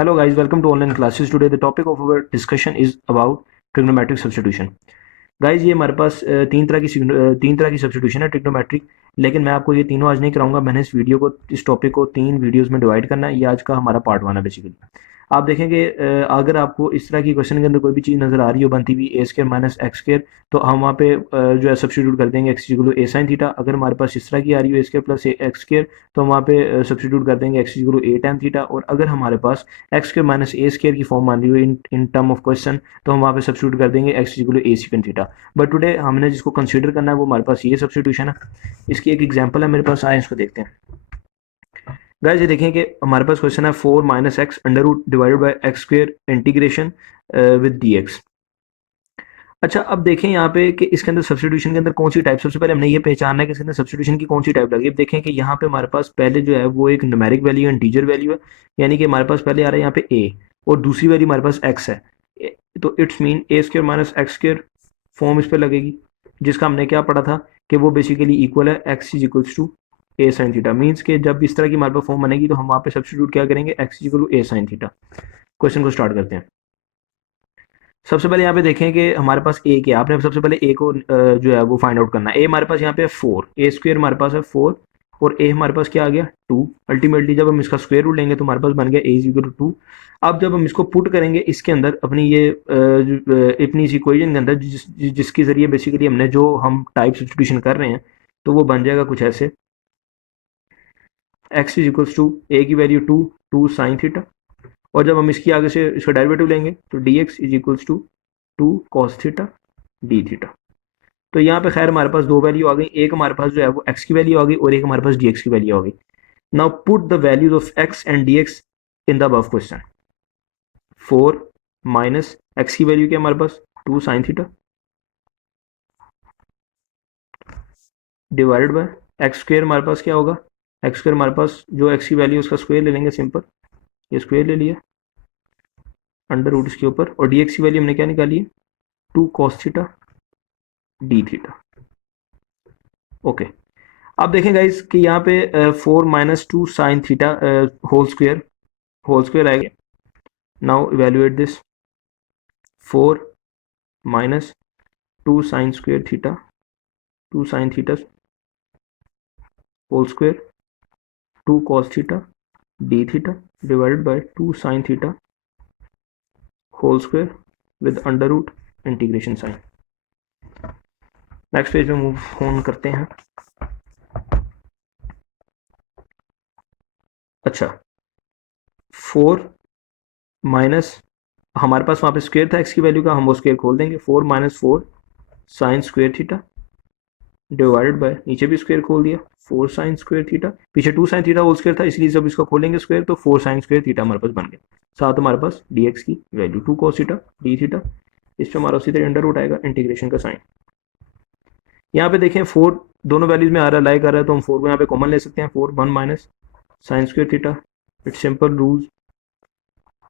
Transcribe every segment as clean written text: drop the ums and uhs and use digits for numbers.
Hello guys, welcome to online classes. Today the topic of our discussion is about trigonometric substitution. Guys ये हमारे पास तीन तरह की substitution है ट्रिग्नोमेट्रिक, लेकिन मैं आपको ये तीनों आज नहीं कराऊंगा। मैंने इस टॉपिक को तीन वीडियोस में डिवाइड करना है। ये आज का हमारा पार्ट वन है बेसिकली। आप देखेंगे अगर आपको इस तरह की क्वेश्चन के अंदर कोई भी चीज़ नजर आ रही हो बनती हुई a square minus x square, तो हम वहाँ पे जो है सब्स्टिट्यूट कर देंगे x equal to a sine theta. अगर हमारे पास इस तरह की आ रही हो a square plus x square, तो हम वहाँ पे सब्स्टिट्यूट कर देंगे x equal to a tan theta. और अगर हमारे पास x square minus a square की फॉर्म मान रही हो इन टर्म ऑफ क्वेश्चन, तो हम वहाँ पे सब्स्टिट्यूट कर देंगे x equal to a secant theta. But today हमने जिसको कंसीडर करना है वो हमारे पास ये सब्स्टिट्यूशन है। इसकी एक एग्जांपल है मेरे पास, आए इसको देखते हैं। गाइस ये देखें कि हमारे पास क्वेश्चन है 4 minus x under root divided by x square integration with d x. अच्छा, अब देखें यहाँ पे कि इसके अंदर सब्स्टिट्यूशन के अंदर कौन सी टाइप, सबसे पहले हमने ये पहचानना है कि इसके अंदर सब्स्टिट्यूशन की कौन सी टाइप लगी। अब देखें कि यहाँ पे हमारे पास पहले जो है वो एक न्यूमेरिक वैल्यू है, इंटीजर वैल्यू है, यानी कि हमारे पास पहले आ रहा है यहाँ पे ए और दूसरी वैल्यू हमारे पास एक्स है। तो it's mean A square minus x square form इस पर लगेगी, जिसका हमने क्या पढ़ा था कि वो बेसिकली इक्वल है x is equals to a sine theta. Means के जब इस तरह की हमारे पास फॉर्म बनेगी तो हम वहाँ पे सब्स्टिट्यूट क्या करेंगे, x is equal to a sine theta. Question को स्टार्ट करते हैं। सबसे पहले यहाँ पे देखें कि हमारे पास ए क्या है। आपने सबसे पहले ए को जो है वो फाइंड आउट करना है। ए हमारे पास यहाँ पे 4, ए स्क्वेयर हमारे पास है 4 और ए हमारे पास क्या आ गया 2। अल्टीमेटली जब हम इसका स्क्वायर रूट लेंगे तो हमारे पास बन गया ए इज इक्वल टू 2। अब जब हम इसको पुट करेंगे इसके अंदर अपनी ये अपनी इस इक्वेशन के अंदर जिसके जरिए बेसिकली हमने जो हम टाइप सब्स्टिट्यूशन कर रहे हैं, तो वो बन जाएगा कुछ ऐसे, एक्स इज इक्वल्स टू ए की वैल्यू 2 साइन थीटा, और जब हम इसकी आगे से इसका डेरिवेटिव लेंगे तो d x is equals to 2 cos theta D theta. तो यहाँ पे खैर हमारे पास दो वैल्यू आ गई, एक हमारे पास जो है वो एक्स की वैल्यू आ गई और एक हमारे पास डी एक्स की वैल्यू आ गई। Now put the values of x and D x in the above question. 4 minus x की वैल्यू क्या हमारे पास 2 sine theta divided bye x square हमारे पास क्या होगा, एक्स स्क्वेयर हमारे पास जो एक्स की वैल्यू उसका स्क्वेयर ले लेंगे, सिंपल ये स्क्वेयर ले लिया अंडर रूट इसके ऊपर, और डी एक्स की वैल्यू हमने क्या निकाली है 2 cos theta D theta. Okay, अब देखें गाइस कि यहाँ पे 4 minus 2 sine theta whole square आएगा। Now evaluate this, 4 minus 2 sine square theta 2 sine theta whole square 2 cos theta D theta divided by 2 sine theta whole square with under root integration sine. Next page में move on करते हैं। अच्छा, 4 minus हमारे पास वहाँ पे square था x की value का, हम वो स्क्वेयर खोल देंगे, 4 minus 4 sign square theta divided bye, नीचे भी स्क्वेयर खोल दिया, 4 साइन स्क्वेयर थीटा, पीछे 2 साइन थीटा होल स्क्वेयर था, इसलिए जब इसको खोलेंगे स्क्वेयर तो 4 साइन स्क्वेयर थीटा हमारे पास बन गया। साथ हमारे पास डी एक्स की value 2 cos theta D theta, इस पर हमारा सीधे अंडर रूट आएगा इंटीग्रेशन का साइन। यहाँ पे देखें 4 दोनों वैल्यूज में आ रहा है, लाइक आ रहा है, तो हम 4 को यहाँ पे कॉमन ले सकते हैं। 4 1 minus sine square theta, it's simple rules,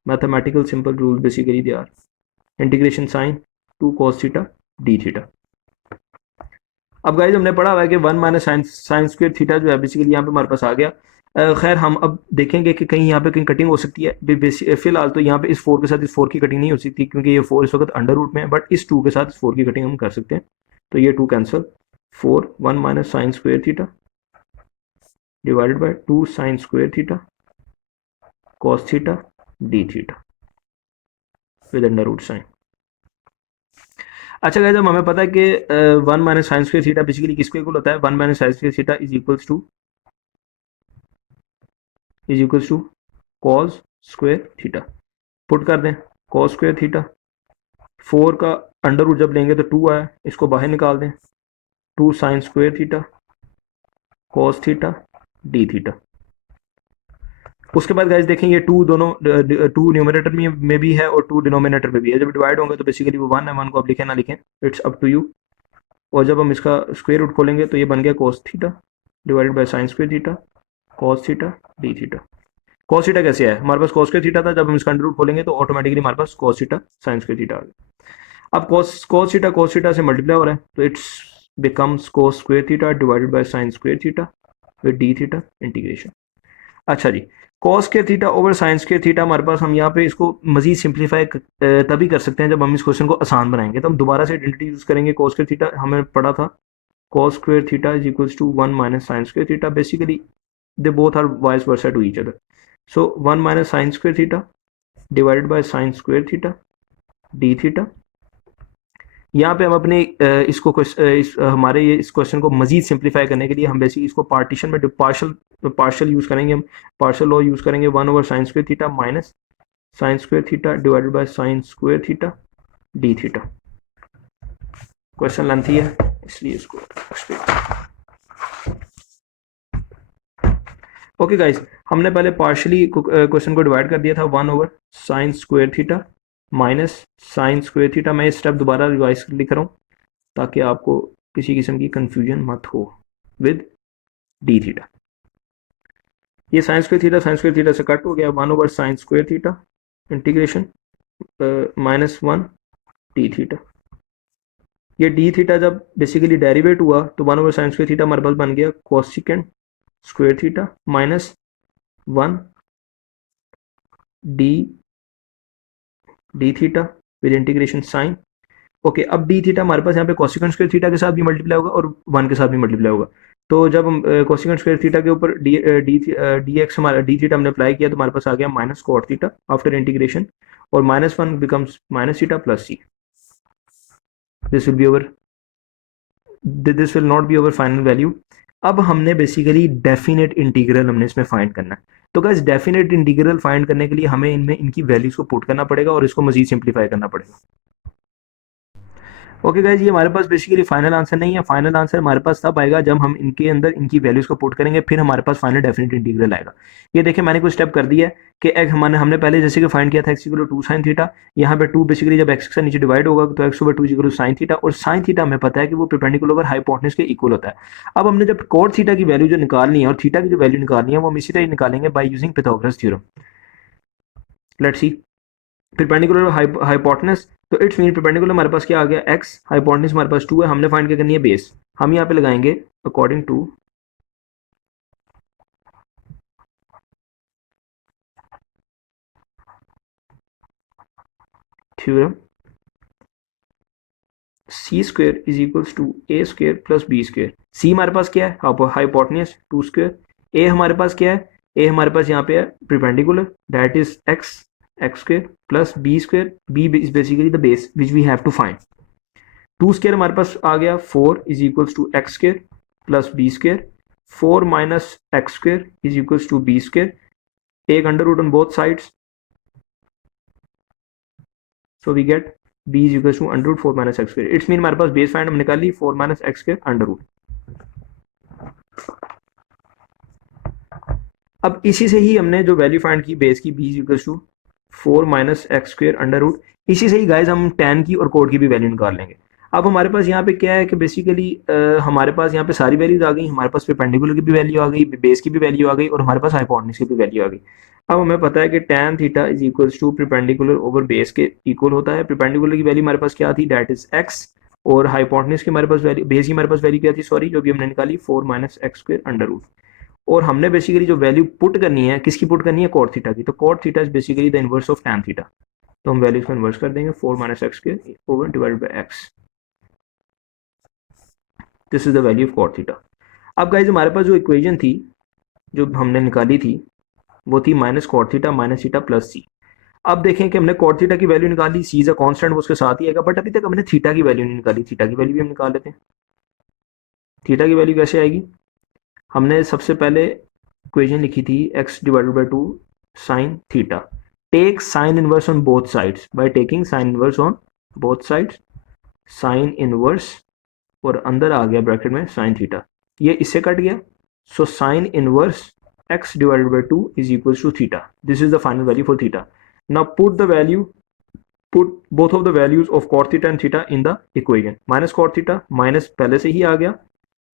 mathematical simple rule basically they are, integration sine 2 cos theta D theta. अब गाइस हमने पढ़ा हुआ है कि 1 माइनस साइन स्क्वेयर थीटा जो है बेसिकली यहाँ पे हमारे पास आ गया। खैर हम अब देखेंगे कि कहीं यहाँ पे कहीं कटिंग हो सकती है। फिलहाल तो यहाँ पे इस 4 के साथ इस 4 की कटिंग नहीं हो सकती, क्योंकि ये 4 इस वक्त अंडर रूट में है, बट इस 2 के साथ इस 4 की कटिंग हम कर सकते हैं। तो ये 2 cancel, 4 1 minus sine square theta divided by 2 sine square theta cos theta D theta with under root sine. अच्छा गाइस, अब हमें पता है कि 1 minus sine square theta basically किसको इक्वल होता है, 1 minus sine square theta is equals to cos square theta. Put कर दें कॉस स्क्वेयर थीटा, 4 का अंडर रूट जब लेंगे तो 2 आया, इसको बाहर निकाल दें, 2 sine square theta cos theta D theta. उसके बाद गाइस देखें ये 2 दोनों 2 न्यूमरेटर में भी है और 2 डिनोमिनेटर में भी है। जब डिवाइड होंगे तो बेसिकली वो 1 है, 1 को आप लिखें ना लिखें, इट्स अप टू यू। और जब हम इसका स्क्वायर रूट खोलेंगे तो ये बन गया cos theta divided by sine square theta cos theta D theta. cos theta कैसे है, हमारे पास cos स्क्वायर थीटा था, जब हम इसका अंडर रूट खोलेंगे तो ऑटोमेटिकली हमारे पास cos theta sine square theta आ गया। अब cos थीटा से मल्टीप्लाई हो रहा है, तो it's becomes cos square theta divided by sine square theta with D theta integration. अच्छा जी, cos square theta over sine square theta हमारे पास, हम यहाँ पे इसको मजीद सिंप्लीफाई तभी कर सकते हैं जब हम इस क्वेश्चन को आसान बनाएंगे। तो हम दोबारा से आइडेंटिटी यूज करेंगे। कॉस स्क्वायर थीटा हमें पढ़ा था, cos square theta is equals to 1 minus sin square theta. Basically, they both are vice versa to each other. So 1 minus sin square theta divided by sin square theta d theta. यहाँ पे हम अपने हमारे इस question को मजीद simplify करने के लिए हम बेसिकली इसको पार्टीशन में पार्शियल यूज करेंगे। हम पार्शियल लॉ यूज करेंगे, 1 over sine square theta minus sign square theta divided by sine square theta D theta. Question lengthy है इसलिए इसको ओके गाइस, हमने पहले पार्शियली क्वेश्चन को डिवाइड कर दिया था 1 over sine square theta minus sign square theta. मैं ये स्टेप दोबारा रिवाइज लिख रहा हूँ ताकि आपको किसी किस्म की कंफ्यूजन मत हो विद डी थीटा। ये साइन स्क्वायर थीटा से कट हो गया, 1 over sine square theta integration minus 1 d theta. ये डी थीटा जब बेसिकली डेरिवेट हुआ तो 1 ओवर साइन स्क्वायर थीटा हमारे पास बन गया cosecant square theta minus 1 d theta with integration sine. Okay, अब डी थीटा हमारे पास यहाँ पे कोसेकेंट स्क्वायर थीटा के साथ भी मल्टीप्लाई होगा और 1 के साथ भी मल्टीप्लाई होगा। तो जब हम कोसेकेंट स्क्वायर थीटा के ऊपर डी एक्स हमारा डी थीटा हमने अप्लाई किया तो हमारे पास आ गया minus cot theta after integration, और minus 1 becomes minus theta plus C. This will not be our final value. अब हमने बेसिकली डेफिनेट इंटीग्रल हमने इसमें फाइंड करना है। तो गाइस डेफिनेट इंटीग्रल फाइंड करने के लिए हमें इनमें इनकी वैल्यूज को पुट करना पड़ेगा और इसको मजीद सिंप्लीफाई करना पड़ेगा। ओके गाइज, ये हमारे पास बेसिकली फाइनल आंसर नहीं है। फाइनल आंसर हमारे पास तब आएगा जब हम इनके अंदर इनकी वैल्यूज को पुट करेंगे, फिर हमारे पास फाइनल डेफिनेट इंटीग्रल आएगा। ये देखिए मैंने कुछ स्टेप कर दिया है कि हमने पहले जैसे कि फाइंड किया था x equal to 2 sin theta. यहाँ पे 2 बेसिकली जब x से नीचे डिवाइड होगा तो x over 2 equal to sin theta, और sin थीटा हमें पता है कि वो परपेंडिकुलर ओवर हाइपोटेन्यूज के इक्वल होता है। अब हमने जब cot थीटा की वैल्यू जो निकालनी है और थीटा की जो वैल्यू निकालनी है वो हम इसी तरह निकालेंगे by using Pythagoras theorem. Let's see, perpendicular hypotenuse, तो इट्स मीन परपेंडिकुलर हमारे पास क्या आ गया x, हाइपोटेन्यूज हमारे पास 2 है, हमने फाइंड क्या करनी है बेस। हम यहाँ पे लगाएंगे according to theorem C square is equals to A square plus B square. C हमारे पास क्या है, हाइपोटेन्यूज 2 स्क्वायर। ए हमारे पास क्या है, ए हमारे पास यहाँ पे है perpendicular, that is x square plus B square. B is basically the base which we have to find. 2 square हमारे पास आ गया 4 is equals to x square plus B square. 4 minus x square is equals to b square, take under root on both sides, so we get b is equals to under root 4 minus x square. It's mean हमारे पास base find हम निकाल ली 4 minus x square under root. अब इसी से ही हमने जो वैल्यू फाइंड की बेस की b is equals to 4 minus x square under root, इसी से ही गाइज हम tan की और कोड की भी वैल्यू निकाल लेंगे। अब हमारे पास यहाँ पे क्या है कि बेसिकली हमारे पास यहाँ पे सारी वैल्यूज आ गई, हमारे पास परपेंडिकुलर की भी वैल्यू आ गई, बेस की भी वैल्यू आ गई, और हमारे पास हाइपोटेन्यूज की भी वैल्यू आ गई। अब हमें पता है कि tan theta is equals to perpendicular over base के इक्वल होता है। परपेंडिकुलर की वैल्यू हमारे पास क्या थी, दैट इज x, और हाइपोटेन्यूज की हमारे पास वैल्यू, बेस की हमारे पास वैल्यू क्या थी, सॉरी, जो भी हमने निकाली 4 minus x square under root. और हमने बेसिकली जो वैल्यू पुट करनी है, किसकी पुट करनी है, कॉट थीटा की। तो cot theta is basically the inverse of tan theta. तो हम वैल्यूज को इन्वर्स कर देंगे 4 minus x square over divided by x। This is the value of cot theta. अब गाइज हमारे पास जो इक्वेशन थी जो हमने निकाली थी वो थी minus cot theta minus theta plus C. अब देखें कि हमने कॉट थीटा की वैल्यू निकाली, सी इज अ कांस्टेंट, वो उसके साथ ही आएगा, बट अभी तक हमने थीटा की वैल्यू नहीं निकाली। थीटा की वैल्यू भी हम निकाल लेते हैं। थीटा की वैल्यू कैसे आएगी, हमने सबसे पहले इक्वेशन लिखी थी x divided by 2 sine theta. Take sine inverse on both sides by taking sine inverse on both sides, sine inverse, और अंदर आ गया ब्रैकेट में साइन थीटा, ये इससे कट गया। So sine inverse x divided by 2 is equals to theta. This is the final value for theta. Now put both of the values of cot theta and theta in the equation. Minus cot theta minus पहले से ही आ गया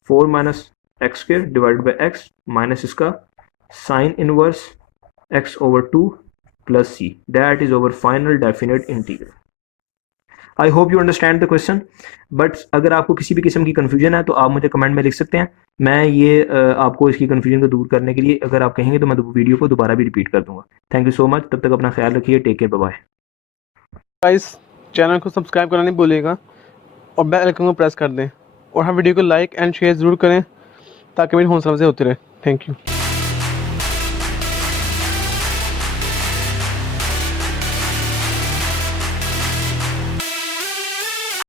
4 minus x square divided by x minus इसका sine inverse x over 2 प्लस c, that is over final definite integral. I hope you understand the question. But अगर आपको किसी भी किस्म की कन्फ्यूजन है तो आप मुझे कमेंट में लिख सकते हैं। मैं ये आपको इसकी कन्फ्यूजन को दूर करने के लिए अगर आप कहेंगे तो मैं वीडियो को दोबारा भी रिपीट कर दूंगा। थैंक यू सो मच, तब तक अपना ख्याल रखिए, take care, bye. Guys channel को सब्सक्राइब करना नहीं भूलिएगा और बेल आइकन को प्रेस कर दें और हाँ वीडियो को लाइक एंड शेयर ज़रूर करें ताकि मेरी हौसला अफजाई होती रहे। Thank you.